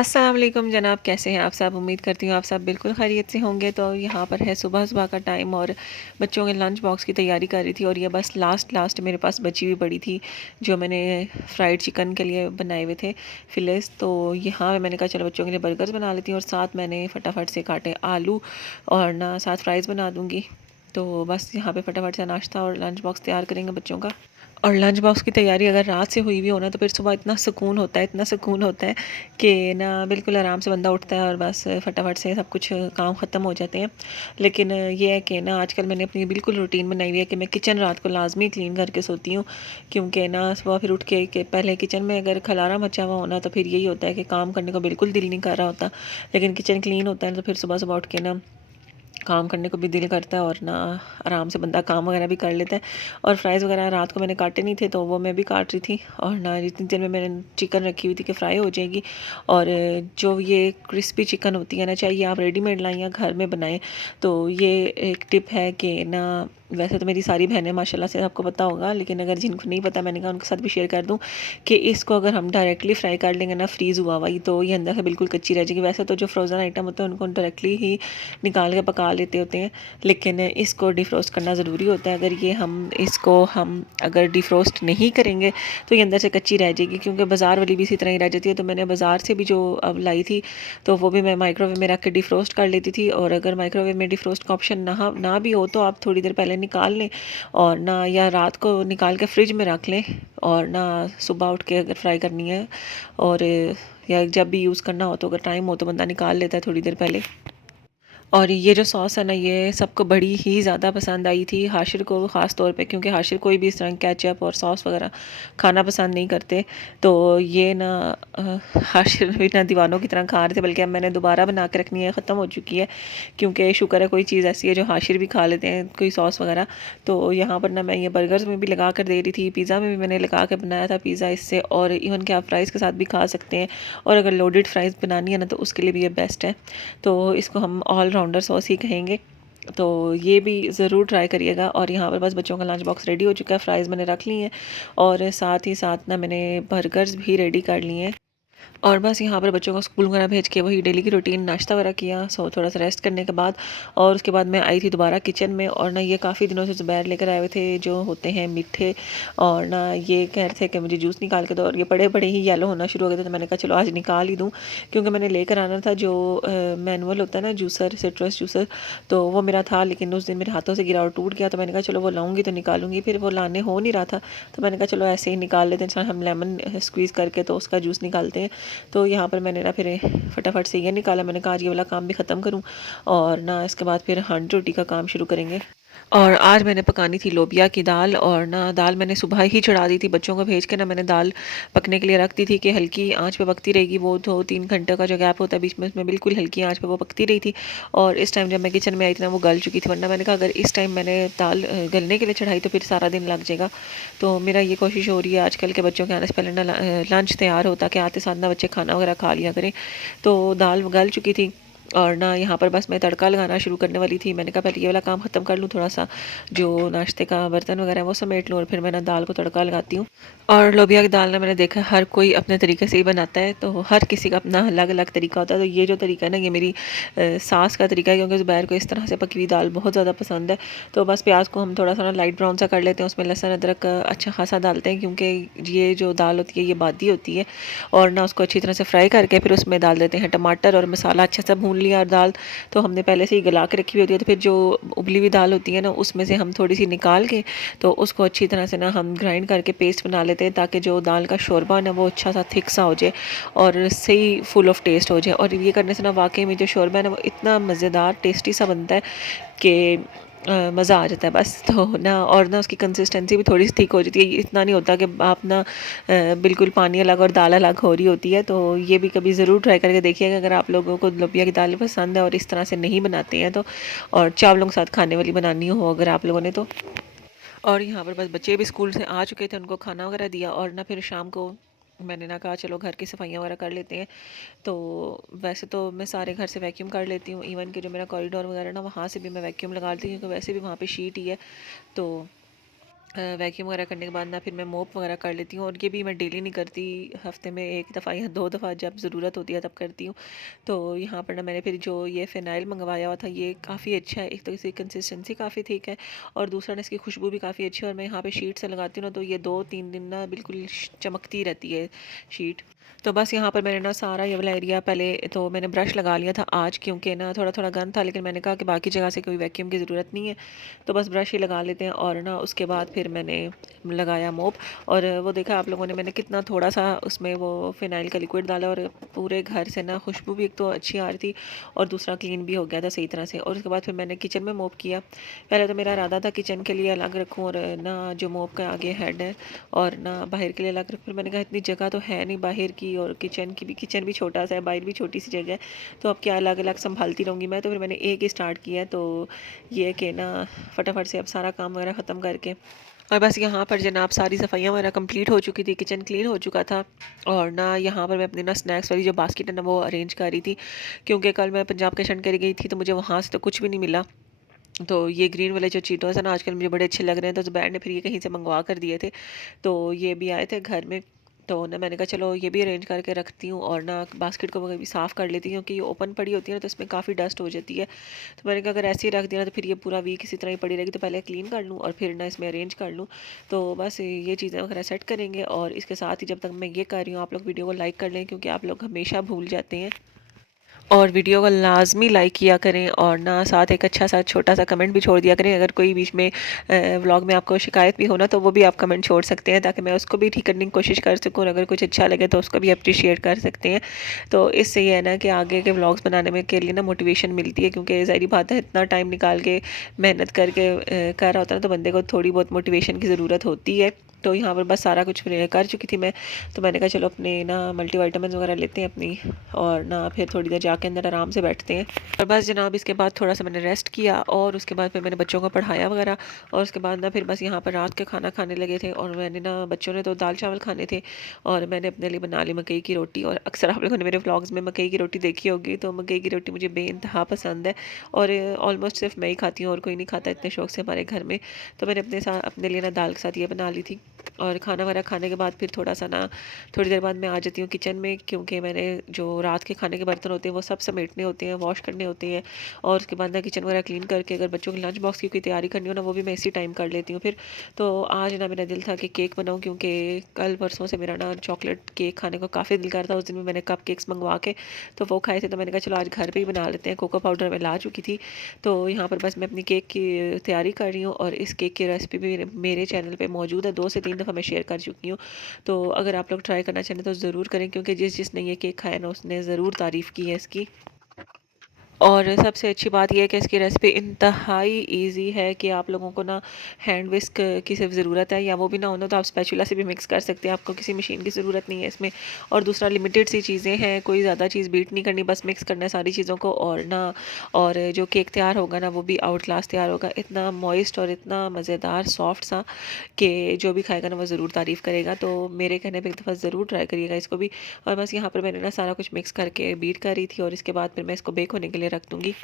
अस्सलाम वालेकुम जनाब, कैसे हैं आप सब? उम्मीद करती हूँ आप सब बिल्कुल खैरियत से होंगे। तो यहाँ पर है सुबह-सुबह का टाइम और बच्चों के लंच बॉक्स की तैयारी कर रही थी और ये बस लास्ट मेरे पास बची हुई पड़ी थी, जो मैंने फ्राइड चिकन के लिए बनाए हुए थे फिलेस। तो यहाँ मैंने कहा चलो बच्चों के लिए बर्गर्स बना लेती हूँ और साथ मैंने फटाफट से काटे आलू और ना साथ फ्राइज़ बना दूँगी। तो बस यहाँ पे फटाफट से नाश्ता और लंच बॉक्स तैयार करेंगे बच्चों का। और लंच बॉक्स की तैयारी अगर रात से हुई भी हो ना, तो फिर सुबह इतना सुकून होता है कि ना बिल्कुल आराम से बंदा उठता है और बस फटाफट से सब कुछ काम ख़त्म हो जाते हैं। लेकिन ये है कि ना आजकल मैंने अपनी बिल्कुल रूटीन बनाई हुई है कि मैं किचन रात को लाज़मी क्लीन करके सोती हूँ, क्योंकि ना सुबह फिर उठ के पहले किचन में अगर खलारा मचा हुआ होना तो फिर यही होता है कि काम करने को बिल्कुल दिल नहीं कर रहा होता। लेकिन किचन क्लीन होता है तो फिर सुबह-सुबह उठ के ना काम करने को भी दिल करता है और ना आराम से बंदा काम वगैरह भी कर लेता है। और फ्राइज़ वगैरह रात को मैंने काटे नहीं थे, तो वो मैं भी काट रही थी और ना जितनी देर में मैंने चिकन रखी हुई थी कि फ्राई हो जाएगी। और जो ये क्रिस्पी चिकन होती है ना, चाहिए आप रेडीमेड लाएँ या घर में बनाएँ, तो ये एक टिप है कि ना वैसे तो मेरी सारी बहनें माशाल्लाह से आपको पता होगा, लेकिन अगर जिनको नहीं पता मैंने कहा उनके साथ भी शेयर कर दूँ कि इसको अगर हम डायरेक्टली फ्राई कर लेंगे ना फ्रीज़ हुआ हुआ ही, तो ये अंदर से बिल्कुल कच्ची रह जाएगी। वैसे तो जो फ्रोज़न आइटम होते हैं उनको डायरेक्टली ही निकाल के पका लेते होते हैं, लेकिन इसको डिफ़्रोस्ट करना ज़रूरी होता है। अगर ये हम अगर डिफ़्रोस्ट नहीं करेंगे तो ये अंदर से कच्ची रह जाएगी, क्योंकि बाज़ार वाली भी इसी तरह ही रह जाती है। तो मैंने बाज़ार से भी जो अब लाई थी, तो वो भी मैं माइक्रोवेव में रख के डिफ़्रोस्ट कर लेती थी। और अगर माइक्रोवेव में डिफ़्रोस्ट का ऑप्शन ना भी हो तो आप थोड़ी देर पहले निकाल लें और ना या रात को निकाल के फ्रिज में रख लें और ना सुबह उठ के अगर फ्राई करनी है और या जब भी यूज़ करना हो तो अगर टाइम हो तो बंदा निकाल लेता है थोड़ी देर पहले। और ये जो सॉस है ना, ये सबको बड़ी ही ज़्यादा पसंद आई थी, हाशिर को ख़ास तौर पे, क्योंकि हाशिर कोई भी इस तरह केचप और सॉस वगैरह खाना पसंद नहीं करते। तो ये ना हाशिर भी ना दीवानों की तरह खा रहे थे, बल्कि अब मैंने दोबारा बना के रखनी है, ख़त्म हो चुकी है, क्योंकि शुक्र है कोई चीज़ ऐसी है जो हाशिर भी खा लेते हैं, कोई सॉस वगैरह। तो यहाँ पर ना मैं ये बर्गर्स में भी लगा कर दे रही थी, पिज़्ज़ा में भी मैंने लगा के बनाया था पिज़्ज़ा इससे, और इवन कि आप फ्राइज़ के साथ भी खा सकते हैं। और अगर लोडेड फ्राइज़ बनानी है ना, तो उसके लिए भी ये बेस्ट है। तो इसको हम ऑल राउंडर सॉस ही कहेंगे। तो ये भी ज़रूर ट्राई करिएगा। और यहाँ पर बस बच्चों का लंच बॉक्स रेडी हो चुका है, फ्राइज़ मैंने रख ली हैं और साथ ही साथ ना मैंने बर्गर्स भी रेडी कर लिए हैं। और बस यहाँ पर बच्चों को स्कूल वगैरह भेज के वही डेली की रूटीन नाश्ता वगैरह किया, सो थोड़ा सा रेस्ट करने के बाद और उसके बाद मैं आई थी दोबारा किचन में। और ना ये काफ़ी दिनों से ज़ुबैर लेकर आए हुए थे जो होते हैं मीठे, और ना ये कह रहे थे कि मुझे जूस निकाल के दो, और ये बड़े बड़े ही येलो होना शुरू हो गए थे। तो मैंने कहा चलो आज निकाल ही दूँ, क्योंकि मैंने लेकर आना था जो मैनुअल होता है ना जूसर, सिट्रस जूसर, तो वो मेरा था, लेकिन उस दिन मेरे हाथों से गिरा और टूट गया। तो मैंने कहा चलो वो लाऊंगी तो निकालूंगी, फिर वो लाने हो नहीं रहा था, तो मैंने कहा चलो ऐसे ही निकाल लेते हैं, हम लेमन स्क्वीज़ करके तो उसका जूस निकालते हैं। तो यहाँ पर मैंने ना फिर फटाफट से ये निकाला, मैंने कहा आज ये वाला काम भी ख़त्म करूँ और ना इसके बाद फिर हांडी रोटी का काम शुरू करेंगे। और आज मैंने पकानी थी लोबिया की दाल, और ना दाल मैंने सुबह ही चढ़ा दी थी, बच्चों को भेज के ना मैंने दाल पकने के लिए रख दी थी कि हल्की आंच पे पकती रहेगी। वो 2-3 घंटे का जो गैप होता है बीच में, उसमें बिल्कुल हल्की आंच पे वो पकती रही थी। और इस टाइम जब मैं किचन में आई थी ना, वो गल चुकी थी, वरना मैंने कहा अगर इस टाइम मैंने दाल गलने के लिए चढ़ाई तो फिर सारा दिन लग जाएगा। तो मेरा ये कोशिश हो रही है आजकल के बच्चों के आने से पहले ना लंच तैयार होता कि आते साथ ना बच्चे खाना वगैरह खा लिया करें। तो दाल गल चुकी थी और ना यहाँ पर बस मैं तड़का लगाना शुरू करने वाली थी। मैंने कहा पहले ये वाला काम ख़त्म कर लूँ, थोड़ा सा जो नाश्ते का बर्तन वगैरह है वो समेट लूँ, और फिर मैं ना दाल को तड़का लगाती हूँ। और लोबिया की दाल ना मैंने देखा हर कोई अपने तरीके से ही बनाता है, तो हर किसी का अपना अलग अलग तरीका होता है। तो ये जो तरीका है ना, ये मेरी सास का तरीका है, क्योंकि ज़ुबैर को इस तरह से पकी हुई दाल बहुत ज़्यादा पसंद है। तो बस प्याज को हम थोड़ा सा ना लाइट ब्राउन सा कर लेते हैं, उसमें लहसुन अदरक अच्छा खासा डालते हैं, क्योंकि ये जो दाल होती है ये बादी होती है। और ना उसको अच्छी तरह से फ्राई करके फिर उसमें डाल देते हैं टमाटर और मसाला, अच्छा सा भून लिया। और दाल तो हमने पहले से ही गला के रखी हुई होती है, तो फिर जो उबली हुई दाल होती है ना, उसमें से हम थोड़ी सी निकाल के तो उसको अच्छी तरह से ना हम ग्राइंड करके पेस्ट बना लेते हैं, ताकि जो दाल का शोरबा है ना वो अच्छा सा थिक सा हो जाए और सही फुल ऑफ टेस्ट हो जाए। और ये करने से ना वाकई में जो शोरबा है ना वो इतना मज़ेदार टेस्टी सा बनता है कि मज़ा आ जाता है बस। तो ना और ना उसकी कंसिस्टेंसी भी थोड़ी सी ठीक हो जाती है, इतना नहीं होता कि आप ना बिल्कुल पानी अलग और दाल अलग हो रही होती है। तो ये भी कभी ज़रूर ट्राई करके देखिएगा अगर आप लोगों को लोबिया की दाल पसंद है और इस तरह से नहीं बनाते हैं तो, और चावलों के साथ खाने वाली बनानी हो अगर आप लोगों ने तो। और यहाँ पर बस बच्चे भी स्कूल से आ चुके थे, उनको खाना वगैरह दिया, और ना फिर शाम को मैंने ना कहा चलो घर की सफाइयाँ वगैरह कर लेते हैं। तो वैसे तो मैं सारे घर से वैक्यूम कर लेती हूँ, इवन कि जो मेरा कॉरिडोर वगैरह ना वहाँ से भी मैं वैक्यूम लगा लेती हूँ, क्योंकि वैसे भी वहाँ पे शीट ही है। तो वैक्यूम वगैरह करने के बाद ना फिर मैं मोप वगैरह कर लेती हूँ, और ये भी मैं डेली नहीं करती, हफ्ते में एक दफ़ा या दो दफ़ा जब ज़रूरत होती है तब करती हूँ। तो यहाँ पर ना मैंने फिर जो ये फ़िनाइल मंगवाया हुआ था ये काफ़ी अच्छा है, एक तो इसकी कंसिस्टेंसी काफ़ी ठीक है, और दूसरा ना इसकी खुशबू भी काफ़ी अच्छी है, और मैं यहाँ पे शीट से लगाती हूँ ना तो ये 2-3 दिन ना बिल्कुल चमकती रहती है शीट। तो बस यहाँ पर मैंने ना सारा ये वाला एरिया पहले तो मैंने ब्रश लगा लिया था आज, क्योंकि ना थोड़ा थोड़ा गंद था, लेकिन मैंने कहा कि बाकी जगह से कोई वैक्यूम की ज़रूरत नहीं है, तो बस ब्रश ही लगा लेते हैं। और ना उसके बाद फिर मैंने लगाया मोप, और वो देखा आप लोगों ने मैंने कितना थोड़ा सा उसमें वो फिनाइल का लिक्विड डाला, और पूरे घर से ना खुशबू भी एक तो अच्छी आ रही थी, और दूसरा क्लीन भी हो गया था सही तरह से। और उसके बाद फिर मैंने किचन में मोप किया। पहले तो मेरा इरादा था किचन के लिए अलग रखूँ, और ना जो मोप का आगे हेड है और ना बाहर के लिए अलग रखूँ। फिर मैंने कहा इतनी जगह तो है नहीं बाहर की और किचन की भी, किचन भी छोटा सा है, बाहर भी छोटी सी जगह है, तो अब क्या अलग अलग संभालती रहूँगी मैं। तो फिर मैंने एक ही स्टार्ट किया, तो ये कि ना फटाफट से अब सारा काम वगैरह ख़त्म करके, और बस यहाँ पर जनाब सारी सफाइयाँ वगैरह कंप्लीट हो चुकी थी, किचन क्लीन हो चुका था। और ना यहाँ पर मैं अपनी ना स्नैक्स वाली जो बास्केट है ना वो अरेंज कर रही थी, क्योंकि कल मैं पंजाब के करी गई थी तो मुझे वहाँ से तो कुछ भी नहीं मिला। तो ये ग्रीन वाले जो चीटोस है ना आजकल मुझे बड़े अच्छे लग रहे हैं, तो ज़ुबैर ने फिर ये कहीं से मंगवा कर दिए थे, तो ये भी आए थे घर में। तो ना मैंने कहा चलो ये भी अरेंज करके रखती हूँ, और ना बास्केट को भी साफ़ कर लेती हूँ, क्योंकि ये ओपन पड़ी होती है ना तो इसमें काफ़ी डस्ट हो जाती है। तो मैंने कहा अगर ऐसे ही रख दिया ना तो फिर ये पूरा वीक इसी तरह ही पड़ी रहेगी, तो पहले क्लीन कर लूँ और फिर ना इसमें अरेंज कर लूँ। तो बस ये चीज़ें वगैरह सेट करेंगे, और इसके साथ ही जब तक मैं ये कर रही हूँ आप लोग वीडियो को लाइक कर लें, क्योंकि आप लोग हमेशा भूल जाते हैं, और वीडियो को लाजमी लाइक किया करें, और ना साथ एक अच्छा सा छोटा सा कमेंट भी छोड़ दिया करें। अगर कोई बीच में व्लॉग में आपको शिकायत भी हो ना तो वो भी आप कमेंट छोड़ सकते हैं, ताकि मैं उसको भी ठीक करने की कोशिश कर सकूँ, और अगर कुछ अच्छा लगे तो उसको भी अप्रिशिएट कर सकते हैं। तो इससे ये है ना कि आगे के व्लॉग्स बनाने में के लिए ना मोटिवेशन मिलती है, क्योंकि ज़ाहिर बात है इतना टाइम निकाल के मेहनत करके कर रहा होता है तो बंदे को थोड़ी बहुत मोटिवेशन की ज़रूरत होती है। तो यहाँ पर बस सारा कुछ कर चुकी थी मैं, तो मैंने कहा चलो अपने ना मल्टीविटामिन वगैरह लेते हैं अपनी, और ना फिर थोड़ी देर जाके अंदर आराम से बैठते हैं। और बस जनाब इसके बाद थोड़ा सा मैंने रेस्ट किया, और उसके बाद फिर मैंने बच्चों को पढ़ाया वगैरह, और उसके बाद ना फिर बस यहाँ पर रात के खाना खाने लगे थे, और मैंने ना बच्चों ने तो दाल चावल खाने थे, और मैंने अपने लिए बना ली मकई की रोटी। और अक्सर आप लोगों ने मेरे व्लॉग्स में मकई की रोटी देखी होगी, तो मकई की रोटी मुझे बेइंतहा पसंद है, और ऑलमोस्ट सिर्फ मैं ही खाती हूँ और कोई नहीं खाता इतने शौक से हमारे घर में। तो मैंने अपने साथ अपने लिए ना दाल के साथ ये बना ली थी, और खाना वगैरह खाने के बाद फिर थोड़ा सा ना थोड़ी देर बाद मैं आ जाती हूँ किचन में, क्योंकि मैंने जो रात के खाने के बर्तन होते हैं वो सब समेटने होते हैं, वॉश करने होते हैं, और उसके बाद ना किचन वगैरह क्लीन करके अगर बच्चों के लंच बॉक्स की कोई तैयारी करनी हो ना वो भी मैं इसी टाइम कर लेती हूँ फिर। तो आज ना मेरा दिल था कि केक बनाऊँ, क्योंकि कल परसों से मेरा ना चॉकलेट केक खाने को काफ़ी दिल करता। उस दिन भी मैंने कप केक्स मंगवा के तो वो खाए थे, तो मैंने कहा चलो आज घर पर ही बना लेते हैं। कोको पाउडर मैं ला चुकी थी, तो यहाँ पर बस मैं अपनी केक की तैयारी कर रही हूँ, और इस केक की रेसिपी भी मेरे चैनल पे मौजूद है, 2 से 3 दफ़ा मैं शेयर कर चुकी हूँ। तो अगर आप लोग ट्राई करना चाहें तो ज़रूर करें, क्योंकि जिसने ये केक खाया ना उसने ज़रूर तारीफ़ की है इसकी। और सबसे अच्छी बात ये है कि इसकी रेसिपी इंतहाई ईज़ी है, कि आप लोगों को ना हैंड विस्क की सिर्फ ज़रूरत है, या वो भी ना हो ना तो आप स्पैचुला से भी मिक्स कर सकते हैं, आपको किसी मशीन की ज़रूरत नहीं है इसमें। और दूसरा लिमिटेड सी चीज़ें हैं, कोई ज़्यादा चीज़ बीट नहीं करनी, बस मिक्स करना है सारी चीज़ों को, और ना और जो केक तैयार होगा ना वो भी आउट क्लास तैयार होगा, इतना मॉइस्ट और इतना मज़ेदार सॉफ्ट सा कि जो भी खाएगा ना वो ज़रूर तारीफ़ करेगा। तो मेरे कहने पे एक दफ़ा ज़रूर ट्राई करिएगा इसको भी। और बस यहाँ पर मैंने ना सारा कुछ मिक्स करके बीट कर रही थी, और इसके बाद फिर मैं इसको बेक होने के लिए रख दूँगी।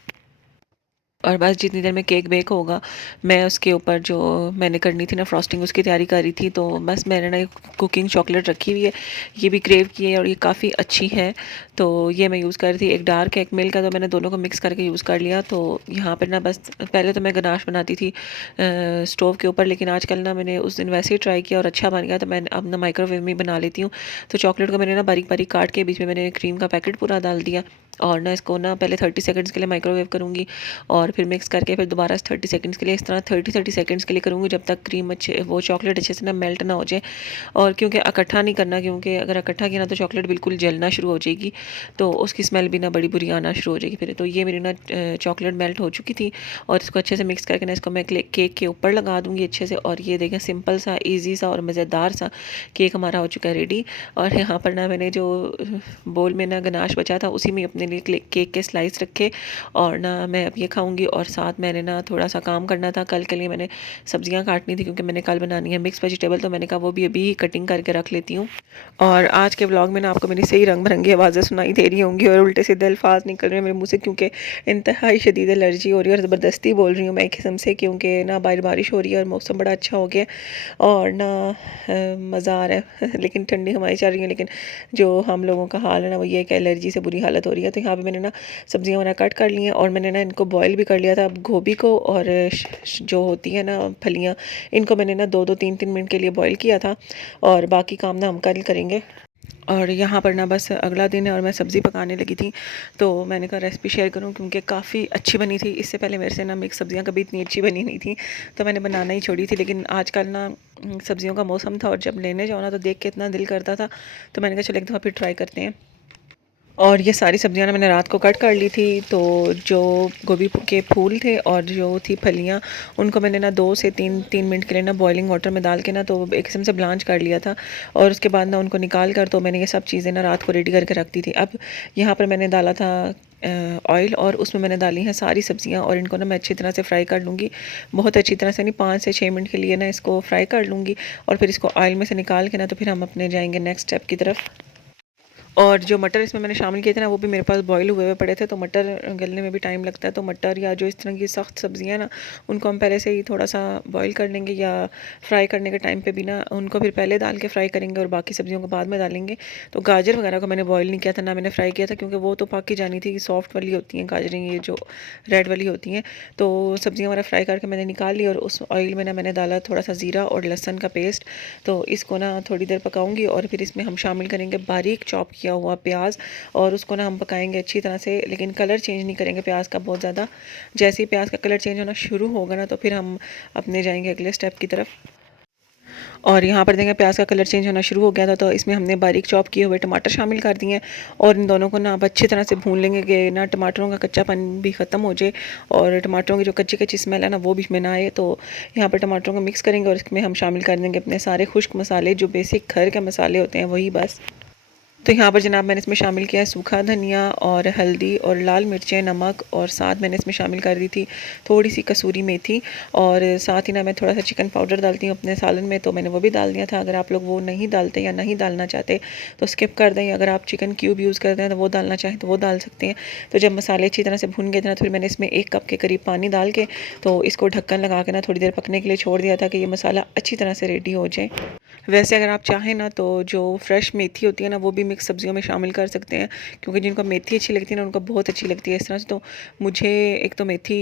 और बस जितनी देर में केक बेक होगा मैं उसके ऊपर जो मैंने करनी थी ना फ्रॉस्टिंग उसकी तैयारी कर रही थी। तो बस मैंने ना एक कुकिंग चॉकलेट रखी हुई है, ये भी क्रेव की है और ये काफ़ी अच्छी है, तो ये मैं यूज़ कर रही थी। एक डार्क एक मिल्क का, तो मैंने दोनों को मिक्स करके यूज़ कर लिया। तो यहाँ पर ना बस पहले तो मैं गनाश बनाती थी स्टोव के ऊपर, लेकिन आजकल ना मैंने उस दिन वैसे ही ट्राई किया और अच्छा बन गया, तो मैंने अब ना माइक्रोवेव में बना लेती हूँ। तो चॉकलेट को मैंने ना बारीक बारीक काट के बीच में मैंने क्रीम का पैकेट पूरा डाल दिया, और ना इसको ना पहले 30 सेकंड्स के लिए माइक्रोवेव करूँगी, और फिर मिक्स करके फिर दोबारा 30 सेकंड्स के लिए, इस तरह 30 सेकंड्स के लिए करूँगी जब तक क्रीम अच्छे वो चॉकलेट अच्छे से ना मेल्ट ना हो जाए। और क्योंकि इकट्ठा नहीं करना, क्योंकि अगर इकट्ठा किया ना तो चॉकलेट बिल्कुल जलना शुरू हो जाएगी, तो उसकी स्मेल भी ना बड़ी बुरी आना शुरू हो जाएगी फिर। तो ये मेरी ना चॉकलेट मेल्ट हो चुकी थी, और इसको अच्छे से मिक्स करके ना इसको मैं केक के ऊपर लगा दूँगी अच्छे से। और ये देखें सिंपल सा ईजी सा और मज़ेदार सा केक हमारा हो चुका है रेडी। और यहाँ पर ना मैंने जो बोल में ना गनाश बचा था उसी में अपने अपने लिए केक के स्लाइस रखे और ना मैं अब ये खाऊंगी। और साथ मैंने ना थोड़ा सा काम करना था, कल के लिए मैंने सब्जियां काटनी थी क्योंकि मैंने कल बनानी है मिक्स वेजिटेबल, तो मैंने कहा वो भी अभी कटिंग करके रख लेती हूँ। और आज के व्लॉग में ना आपको मेरी सही रंग बिरंगी आवाज़ें सुनाई दे रही होंगी और उल्टे सीधे अल्फाज निकल रहे हैं मेरे मुँह से, क्योंकि इंतहाई शदीद एलर्जी हो रही है और ज़बरदस्ती बोल रही हूँ मैं एक किस्म से, क्योंकि ना बाहर बारिश हो रही है और मौसम बड़ा अच्छा हो गया और ना मज़ा आ रहा है लेकिन ठंडी हवाएं चल रही हैं। लेकिन जो हम लोगों का हाल है ना वो ये है कि एलर्जी से बुरी हालत हो रही है। तो यहाँ पे मैंने ना सब्जियां वगैरह कट कर ली हैं और मैंने ना इनको बॉयल भी कर लिया था। अब गोभी को और जो होती है ना फलियां, इनको मैंने ना 2-2 3-3 मिनट के लिए बॉयल किया था और बाकी काम ना हम कल करेंगे। और यहाँ पर ना बस अगला दिन है और मैं सब्ज़ी पकाने लगी थी, तो मैंने कहा रेसिपी शेयर करूँ क्योंकि काफ़ी अच्छी बनी थी। इससे पहले मेरे से ना मिक्स सब्ज़ियाँ कभी इतनी अच्छी बनी नहीं थी, तो मैंने बनाना ही छोड़ी थी। लेकिन आजकल ना सब्ज़ियों का मौसम था और जब लेने जाओ ना तो देख के इतना दिल करता था, तो मैंने कहा चलो एक दफ़ा फिर ट्राई करते हैं। और ये सारी सब्जियां ना मैंने रात को कट कर ली थी। तो जो गोभी के फूल थे और जो थी फलियां, उनको मैंने ना 2 से 3 मिनट के लिए ना बॉइलिंग वाटर में डाल के ना तो एक किस्म से ब्लांच कर लिया था और उसके बाद ना उनको निकाल कर तो मैंने ये सब चीज़ें ना रात को रेडी करके रख दी थी। अब यहाँ पर मैंने डाला था ऑयल और उसमें मैंने डाली हैं सारी सब्जियां और इनको ना मैं अच्छी तरह से फ्राई कर लूँगी। बहुत अच्छी तरह से नहीं, 5 से 6 मिनट के लिए ना इसको फ्राई कर लूँगी और फिर इसको ऑयल में से निकाल के ना तो फिर हम अपने जाएंगे नेक्स्ट स्टेप की तरफ। और जो मटर इसमें मैंने शामिल किए थे ना वो भी मेरे पास बॉईल हुए हुए पड़े थे, तो मटर गलने में भी टाइम लगता है। तो मटर या जो इस तरह की सख्त सब्जियां ना उनको हम पहले से ही थोड़ा सा बॉईल कर लेंगे या फ्राई करने के टाइम पे भी ना उनको फिर पहले डाल के फ्राई करेंगे और बाकी सब्जियों को बाद में डालेंगे। तो गाजर वगैरह को मैंने बॉईल नहीं किया था, ना मैंने फ्राई किया था, क्योंकि वो तो पक ही जानी थी। सॉफ्ट वाली होती हैं गाजरें, ये जो रेड वाली होती हैं। तो सब्जियाँ वगैरह फ्राई करके मैंने निकाल ली और उस ऑयल में ना मैंने डाला थोड़ा सा ज़ीरा और लहसुन का पेस्ट। तो इसको ना थोड़ी देर पकाऊंगी और फिर इसमें हम शामिल करेंगे बारीक चॉप किया हुआ प्याज और उसको ना हम पकाएंगे अच्छी तरह से। लेकिन कलर चेंज नहीं करेंगे प्याज का बहुत ज़्यादा। जैसे ही प्याज का कलर चेंज होना शुरू होगा ना तो फिर हम अपने जाएंगे अगले स्टेप की तरफ। और यहाँ पर देखेंगे प्याज का कलर चेंज होना शुरू हो गया था, तो इसमें हमने बारीक चॉप किए हुए टमाटर शामिल कर दिए हैं और इन दोनों को ना आप अच्छी तरह से भून लेंगे कि ना टमाटरों का कच्चापन भी ख़त्म हो जाए और टमाटरों की जो कच्ची कच्ची स्मेल है ना वो भी इसमें ना आए। तो यहाँ पर टमाटरों को मिक्स करेंगे और इसमें हम शामिल कर देंगे अपने सारे खुश्क मसाले, जो बेसिक घर के मसाले होते हैं वही बस। तो यहाँ पर जनाब मैंने इसमें शामिल किया है सूखा धनिया और हल्दी और लाल मिर्चें, नमक, और साथ मैंने इसमें शामिल कर दी थी थोड़ी सी कसूरी मेथी। और साथ ही ना मैं थोड़ा सा चिकन पाउडर डालती हूँ अपने सालन में, तो मैंने वो भी डाल दिया था। अगर आप लोग वो नहीं डालते या नहीं डालना चाहते तो स्किप कर दें। अगर आप चिकन क्यूब यूज़ करते हैं तो वो डालना चाहें तो वो डाल सकते हैं। तो जब मसाले अच्छी तरह से भुन गए थे ना तो फिर मैंने इसमें 1 कप के करीब पानी डाल के तो इसको ढक्कन लगा के ना थोड़ी देर पकने के लिए छोड़ दिया था कि ये मसाला अच्छी तरह से रेडी हो जाए। वैसे अगर आप चाहें ना तो जो फ्रेश मेथी होती है ना वो भी मिक्स सब्जियों में शामिल कर सकते हैं, क्योंकि जिनको मेथी अच्छी लगती है ना उनको बहुत अच्छी लगती है इस तरह से। तो मुझे एक तो मेथी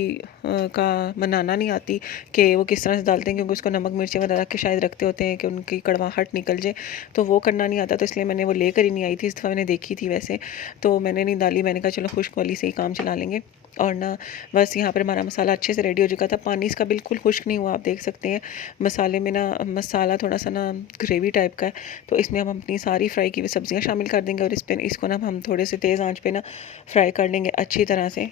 का बनाना नहीं आती कि वो किस तरह से डालते हैं, क्योंकि उसको नमक मिर्ची वगैरह के शायद रखते होते हैं कि उनकी कड़वाहट निकल जाए, तो वो करना नहीं आता। तो इसलिए मैंने वो लेकर ही नहीं आई थी, इस दफ़ा मैंने देखी थी वैसे, तो मैंने नहीं डाली। मैंने कहा चलो खुश्क वाली से ही काम चला लेंगे। और ना बस यहाँ पर हमारा मसाला अच्छे से रेडी हो चुका था। पानी इसका बिल्कुल खुश्क नहीं हुआ, आप देख सकते हैं। मसाले में ना मसाला थोड़ा सा ना ग्रेवी टाइप का है। तो इसमें हम अपनी सारी फ्राई की हुई सब्जियां शामिल कर देंगे और इस पर इसको ना हम थोड़े से तेज़ आंच पे ना फ्राई कर लेंगे अच्छी तरह से।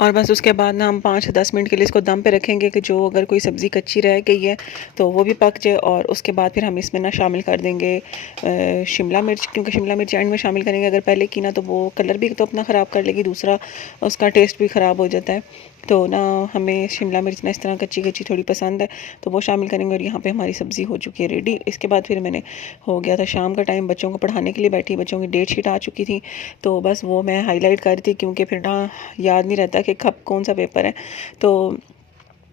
और बस उसके बाद ना हम 5 से 10 मिनट के लिए इसको दम पे रखेंगे कि जो अगर कोई सब्ज़ी कच्ची रह गई है तो वो भी पक जाए। और उसके बाद फिर हम इसमें ना शामिल कर देंगे शिमला मिर्च, क्योंकि शिमला मिर्च एंड में शामिल करेंगे। अगर पहले की ना तो वो कलर भी तो अपना ख़राब कर लेगी, दूसरा उसका टेस्ट भी ख़राब हो जाता है। तो ना हमें शिमला मिर्च ना इस तरह कच्ची कच्ची थोड़ी पसंद है, तो वो शामिल करेंगे। और यहाँ पे हमारी सब्ज़ी हो चुकी है रेडी। इसके बाद फिर मैंने हो गया था शाम का टाइम, बच्चों को पढ़ाने के लिए बैठी, बच्चों की डेट शीट आ चुकी थी, तो बस वो मैं हाईलाइट कर रही थी, क्योंकि फिर ना याद नहीं रहता कि कब कौन सा पेपर है। तो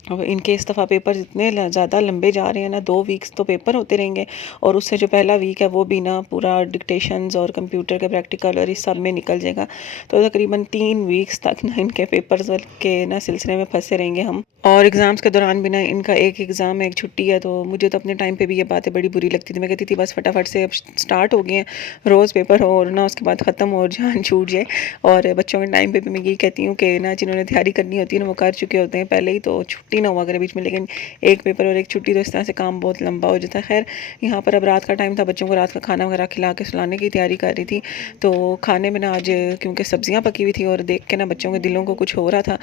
अब इनके इस दफ़ा पेपर इतने ज़्यादा लंबे जा रहे हैं ना, 2 वीक्स तो पेपर होते रहेंगे और उससे जो पहला वीक है वो भी ना पूरा डिक्टेशंस और कंप्यूटर के प्रैक्टिकल और इस सब में निकल जाएगा। तो तकरीबन 3 वीक्स तक ना इनके पेपर्स के ना सिलसिले में फंसे रहेंगे हम। और एग्ज़ाम्स के दौरान भी ना इनका एक एग्ज़ाम है, एक छुट्टी है। तो मुझे तो अपने टाइम पे भी ये बातें बड़ी बुरी लगती थी। मैं कहती थी बस फटाफट से अब स्टार्ट हो गए हैं, रोज़ पेपर हो और ना उसके बाद ख़त्म हो और जान छूट जाए। और बच्चों के टाइम पे भी मैं यही कहती हूँ कि ना जिन्होंने तैयारी करनी होती है ना वो कर चुके होते हैं पहले ही, तो छुट्टी ना हुआ करे बीच में। लेकिन एक पेपर और एक छुट्टी तो इस तरह से काम बहुत लंबा हो जाता है। खैर यहाँ पर अब रात का टाइम था, बच्चों को रात का खाना वगैरह खिला के सुलाने की तैयारी कर रही थी। तो खाने में ना आज क्योंकि सब्जियां पकी हुई थी और देख के ना बच्चों के दिलों को कुछ हो रहा था,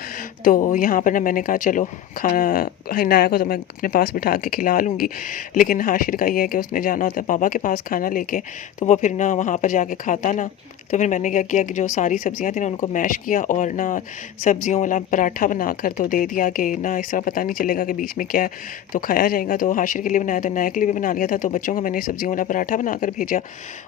तो यहाँ पर ना मैंने कहा चलो खाना हिनाया को तो मैं अपने पास बिठा के खिला लूँगी। लेकिन हाशिर का ये है कि उसने जाना होता है पापा के पास खाना लेके, तो वो फिर ना वहाँ पर जाके खाता ना तो फिर मैंने क्या किया कि जो सारी सब्ज़ियाँ थी ना उनको मैश किया और ना सब्ज़ियों वाला पराठा बनाकर तो दे दिया कि ना इस तरह पता नहीं चलेगा कि बीच में क्या है, तो खाया जाएगा। तो हाशिर के लिए बनाया था, नया के लिए भी बना लिया था। तो बच्चों को मैंने सब्ज़ियों वाला पराठा बनाकर भेजा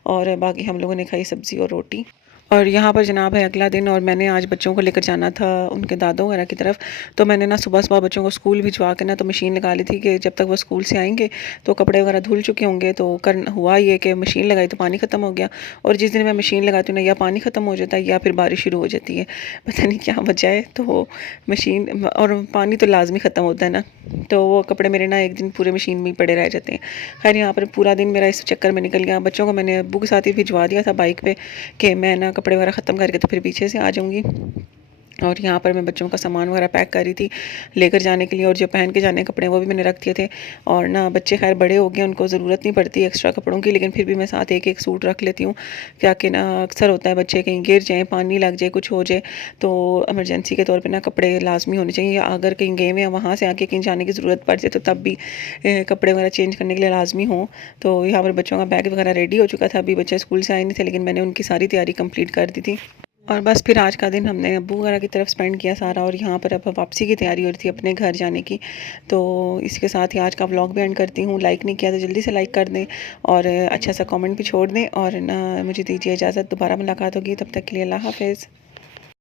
और बाकी हम लोगों ने खाई सब्ज़ी और रोटी। और यहाँ पर जनाब है अगला दिन और मैंने आज बच्चों को लेकर जाना था उनके दादों वगैरह की तरफ। तो मैंने ना सुबह बच्चों को स्कूल भिजवा के ना तो मशीन लगा ली थी कि जब तक वो स्कूल से आएंगे तो कपड़े वगैरह धुल चुके होंगे। तो हुआ ये कि मशीन लगाई तो पानी ख़त्म हो गया, और जिस दिन मैं मशीन लगाती हूँ ना या पानी ख़त्म हो जाता है या फिर बारिश शुरू हो जाती है, पता नहीं क्या वजह है। तो मशीन और पानी तो लाजमी ख़त्म होता है ना, तो वो कपड़े मेरे ना एक दिन पूरे मशीन में ही पड़े रह जाते हैं। खैर यहाँ पर पूरा दिन मेरा इस चक्कर में निकल गया। बच्चों को मैंने अब्बू के साथ ही भिजवा दिया था बाइक पे कि मैं ना कपड़े वगैरह ख़त्म करके तो फिर पीछे से आ जाऊँगी। और यहाँ पर मैं बच्चों का सामान वगैरह पैक कर रही थी लेकर जाने के लिए, और जो पहन के जाने कपड़े वो भी मैंने रख दिए थे। और ना बच्चे खैर बड़े हो गए, उनको ज़रूरत नहीं पड़ती एक्स्ट्रा कपड़ों की, लेकिन फिर भी मैं साथ एक एक सूट रख लेती हूँ, क्या कि ना अक्सर होता है बच्चे कहीं गिर जाएँ, पानी लग जाए, कुछ हो जाए, तो इमरजेंसी के तौर पर ना कपड़े लाजमी होने चाहिए। या अगर कहीं गए हुए हैं वहाँ से आके कहीं जाने की ज़रूरत पड़ जाए तो तब भी कपड़े वगैरह चेंज करने के लिए लाजमी हों। तो यहाँ पर बच्चों का बैग वगैरह रेडी हो चुका था, अभी बच्चे स्कूल से आए नहीं थे, लेकिन मैंने उनकी सारी तैयारी कंप्लीट कर दी थी। और बस फिर आज का दिन हमने अब्बू वगैरह की तरफ स्पेंड किया सारा, और यहाँ पर अब वापसी की तैयारी हो रही थी अपने घर जाने की। तो इसके साथ ही आज का व्लॉग भी एंड करती हूँ। लाइक नहीं किया तो जल्दी से लाइक कर दें और अच्छा सा कमेंट भी छोड़ दें, और ना मुझे दीजिए इजाज़त, दोबारा मुलाकात होगी, तब तक के लिए अल्लाह हाफ़िज़।